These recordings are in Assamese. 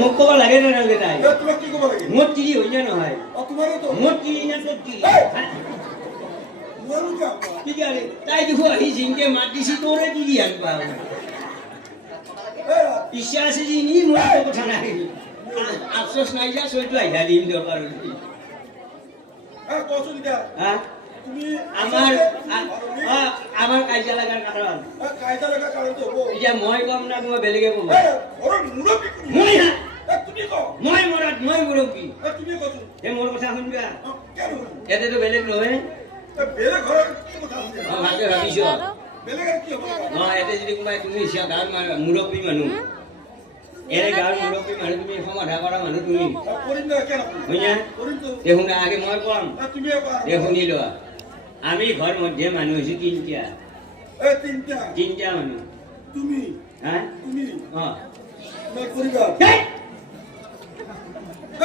মোক ক'ব লাগে নে নালাগে তাই তোমাক কি ক'ব লাগে মোৰ তিৰি হৈ না নহয় তোমাৰো তো মোৰ তিৰি না তোৰ তিৰি নোৱাৰো কিয় কি কৰে তাই দেখো আহি জিংকে মাত দিছি তোৰে তিৰি আনবা ইচ্ছা আছে যে নি মোৰ একো কথা নাই আফসোস নাই যা সইটো আইডা দিম দরকার হইছে কচোন এতিয়া হ্যাঁ তুমি আমার কাজা লাগার কারণ কায়দা লাগা কারণ তো হবো এতিয়া মই কম না মই বেলেগে কম ঘৰৰ মুৰব্বী কোন মই না তুমি কও মই মরাত মই মুরব্বী তুমি কচোন এ মোর কথা শুনবা কেন এতে তো বেলেগ নহয় বেলেগ ঘৰৰ কি কথা আছে ভালকে ভাবিছো বেলেগ আৰু কি হ'ব এতে যদি কোনোবাই তুমি হিচাপ গাঁৱৰ মুৰব্বী মানুহ এনে গাঁৱৰ মুৰব্বী মানুহ তুমি সমাধা কৰা মানুহ তুমি কৰিম না কেন হয় না কৰিম তো দেখোন আগে মই কম তুমি এ শুনি লোৱা আমি ঘৰ মধ্যে মানুহ হৈছো তিনিটা তিনিটা মানুহ তুমি হা তুমি অ মই কৰিবা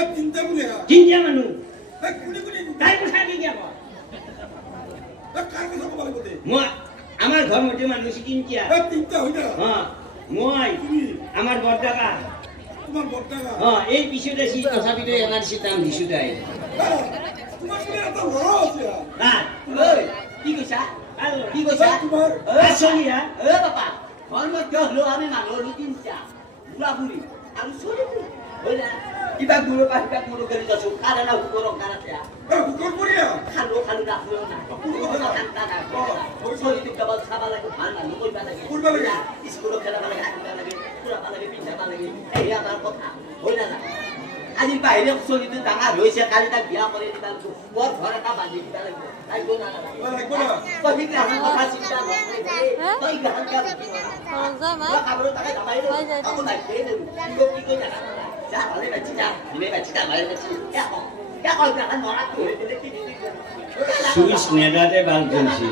তিনটা বুলি তিনিটা মানুহ কোনে কোনে তাই কথা কি যাব কাৰ কথা ক'ব লাগিব তে মই আমাৰ ঘৰ মধ্যে মানুহ হৈছো তিনিটা তিনটা হৈ না অ মই তুমি আমাৰ বৰদাদা তোমাৰ বৰ্তাগা এই পিছতে সি তথাপিতো এনাৰ চিতাম দিছো তাই তোমাৰ বোলে এটা ল'ৰা আছে কি কৈছা কি কৈছা তোমাৰ চলিয়া বাবা ঘৰ মধ্যে হলেও আমি মানুহ হলো তিনিটা বুঢ়া বুঢ়ী আৰু ছোৱালী হয় না কিবা গুৰু পাহিবা গুৰু কৰি যাছো কাৰণে হুকুৰৰ কাৰণে হুকুৰ কৰিয়া খালো খালো ৰাখলো না ছোৱালীটো কেৱল চাব লাগে ভাল মানুহ কৰিব লাগে স্কুলত খেলাব লাগে আহিব লাগে ফুৰাব লাগে পিন্ধাব লাগে এই আমাৰ কথা হয় না আজি বাহিৰে ছোৱালীটো ডাঙৰ হৈছে কালি তাক বিয়া কৰি দিবা লাগিব বৰ ঘৰ এটা বান্ধি দিবা লাগিব লাগিব না তই গ্ৰাহক কথা চিন্তা নকৰি তই গ্ৰাহক কিয় কামলৈ তাকে যাবাই আকৌ নাহিলেই কি কৈ দেখা যা ভালে বাচ্চি যা দিনে বাচ্চি যা ভালে বাচ্চি কয় গ্ৰাহক নৰাটো হৈ গ'লে কি সুইচ নেদাতে বাল জ্বলছি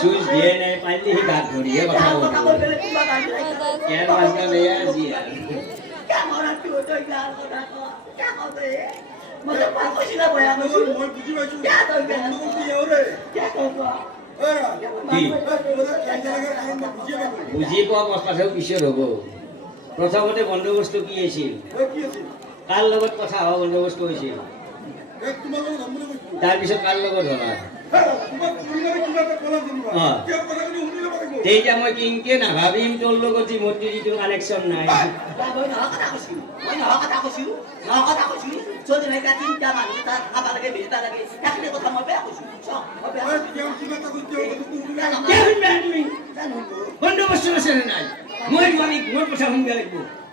সুইচ দিয়ে নাই পাইলি সি বাঘ ধৰিয়ে কথা ক'ব ইয়াৰ মাজটা বেয়া আজি মই বুজি পাইছো বুজি পোৱা কথাটো পিছত হ'ব প্ৰথমতে বন্দোবস্ত কি আছিল কাৰ লগত কথা হোৱা বন্দোবস্ত হৈছিল তাৰপিছত কাৰ লগত হ'লা তেতিয়া মই কিনকে নাভাবিম তোৰ লগত যি মোৰ যিটো কানেকশ্যন নাই বন্দোবস্ত আছে নে নাই মই মোৰ কথা শুনিব লাগিব